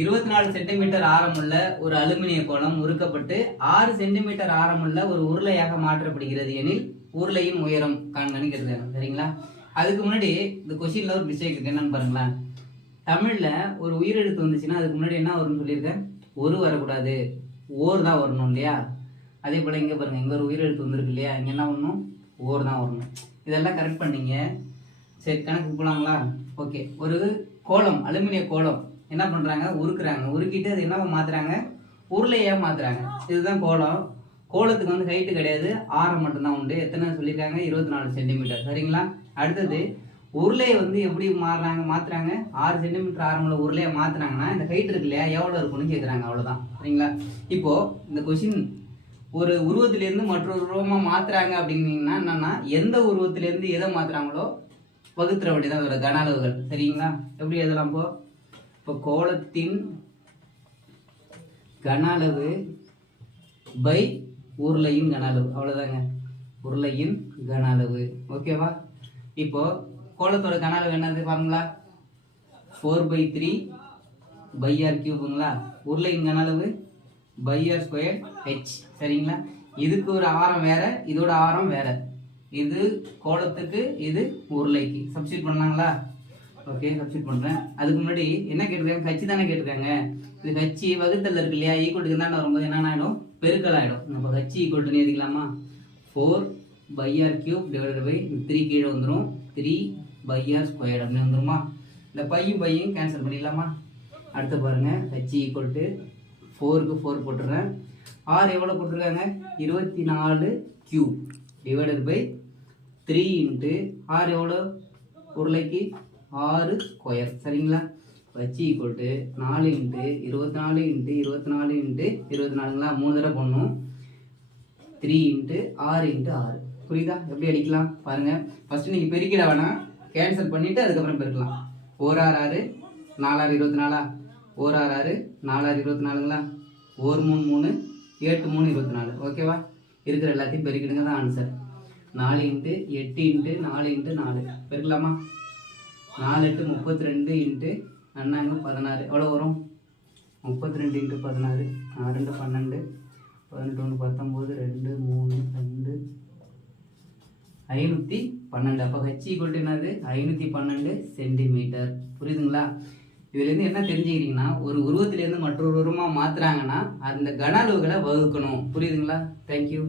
இருபத்தி நாலு சென்டிமீட்டர் ஆரமுள்ள ஒரு அலுமினிய கோலம் உருக்கப்பட்டு ஆறு சென்டிமீட்டர் ஆரமுள்ள ஒரு உருளையாக மாற்றப்படுகிறது எனில் உருளையின் உயரம் காண்கன்னு சரிங்களா? அதுக்கு முன்னாடி இந்த கொஸ்டின்ல ஒரு மிஸ்டேக் இருக்கு. என்னன்னு பாருங்களேன். தமிழ்ல ஒரு உயிரெழுத்து வந்துச்சுன்னா அதுக்கு முன்னாடி என்ன வரும்னு சொல்லியிருக்கேன்? ஒரு வரக்கூடாது. ஓர் தான் வரணும் இல்லையா? அதே போல இங்க பாருங்க. இங்க ஒரு உயிரெழுத்து வந்திருக்கு இல்லையா? இங்க என்ன வரணும்? ஓர் தான் வரணும். இதெல்லாம் கரெக்ட் பண்ணீங்க. சரி கணக்கு போலாங்களா? ஓகே. ஒரு கோலம் அலுமினிய கோலம் என்ன பண்ணுறாங்க உருக்குறாங்க. உருக்கிட்டு அது என்ன மாற்றுறாங்க உருளையே மாற்றுறாங்க இதுதான் கோலம். கோலத்துக்கு வந்து ஹைட்டு கிடையாது. ஆரம் மட்டும்தான் உண்டு. எத்தனை சொல்லியிருக்காங்க? இருபத்தி நாலு சென்டிமீட்டர் சரிங்களா? அடுத்தது உருளையை வந்து எப்படி மாறுறாங்க மாற்றுறாங்க ஆறு சென்டிமீட்டர் ஆரமுள்ள உருளையை மாற்றுறாங்கன்னா இந்த ஹைட் இருக்கு இல்லையா? எவ்வளோ இருக்கும்னு கேட்குறாங்க அவ்வளோதான் சரிங்களா? இப்போது இந்த கொஷின் ஒரு உருவத்திலேருந்து மற்றொரு உருவமாக மாற்றுறாங்க அப்படின்னீங்கன்னா என்னென்னா எந்த உருவத்திலேருந்து எதை மாற்றுறாங்களோ வகுத்துற வேண்டியதான் அதோட கன அளவுகள். சரிங்களா? எப்படி எதெல்லாம் இப்போ? இப்போ கோலத்தின் கன அளவு பை உருளையின் கன அளவு. அவ்வளோதாங்க உருளையின் கன அளவு. ஓகேவா இப்போ கோலத்தோட கன அளவு என்னது பாருங்களா? Four by three by r கியூபுங்களா உருளையின் கன அளவு பை ஆர் ஸ்கொயர் ஹெச் சரிங்களா? இதுக்கு ஒரு ஆரம் வேற இதோட ஆரம் வேற. இது கோலத்துக்கு இது உருளைக்கு. சப்ஸ்டியூட் பண்ணாங்களா ஓகே சப்ஸ்டிட் பண்ணுறேன் அதுக்கு முன்னாடி என்ன கேட்டிருக்காங்க? கட்சி தானே கேட்டிருக்காங்க. இது கட்சி வகுத்தல் இருக்கு இல்லையா? ஈக்குவல் தானே வரும்போது என்னென்ன ஆயிடும்? பெருக்கல் ஆகிடும் நம்ம கட்சி equal to எழுதிக்கலாமா? Four by r cube divided by three கீழே வந்துடும் த்ரீ பை ஆர் ஸ்கொயர் அப்படின்னு வந்துருமா? இந்த பையும் பையும் கேன்சல் பண்ணிடலாமா அடுத்து பாருங்கள் ஹச் ஈக்குவல் டு ஃபோருக்கு ஃபோர் போட்டுடுறேன் ஆர் எவ்வளோ போட்டிருக்காங்க இருபத்தி நாலு cube divided by three into r எவ்வளோ உருளைக்கு ஆறு ஸ்கொயர் சரிங்களா? வச்சு ஈக்குவல் டு நாலு இன்ட்டு இருபத்தி நாலு இன்ட்டு இருபத்தி நாலு இன்ட்டு இருபத்தி நாலுங்களா மூணு தடவை பண்ணும் த்ரீ இன்ட்டு ஆறு இன்ட்டு ஆறு. புரியுதா? எப்படி அடிக்கலாம்? பாருங்கள் ஃபஸ்ட்டு நீங்கள் பெருக்கிட வேணாம். கேன்சல் பண்ணிவிட்டு அதுக்கப்புறம் பெருக்கலாம். ஓர் ஆறு ஆறு நாலாறு இருபத்தி நாலா ஓர் ஆறு ஆறு நாலாறு இருபத்தி நாலுங்களா ஒரு மூணு மூணு எட்டு மூணு இருபத்தி நாலு ஓகேவா இருக்கிற எல்லாத்தையும் பெருக்கிடுங்க. தான் ஆன்சர் நாலு இன்ட்டு எட்டு இன்ட்டு நாலு இன்ட்டு நாலு. பெருக்கலாமா? நாலு எட்டு முப்பத்தி ரெண்டு இன்ட்டு அண்ணாங்க பதினாறு. எவ்வளோ வரும்? முப்பத்தி ரெண்டு இன்ட்டு பதினாறு. ஆறு ரெண்டு பன்னெண்டு. பதினெட்டு ஒன்று பத்தொம்போது ரெண்டு மூணு ரெண்டு. ஐநூற்றி பன்னெண்டு. அப்போ ஹச் ஈக்குவல் என்னது? ஐநூற்றி பன்னெண்டு சென்டிமீட்டர் புரியுதுங்களா? இதுலேருந்து என்ன தெரிஞ்சுக்கிறீங்கன்னா ஒரு உருவத்திலேருந்து மற்றொரு உருவமாக மாற்றுறாங்கன்னா அந்த கன அளவுகளை வகுக்கணும். புரியுதுங்களா? தேங்க்யூ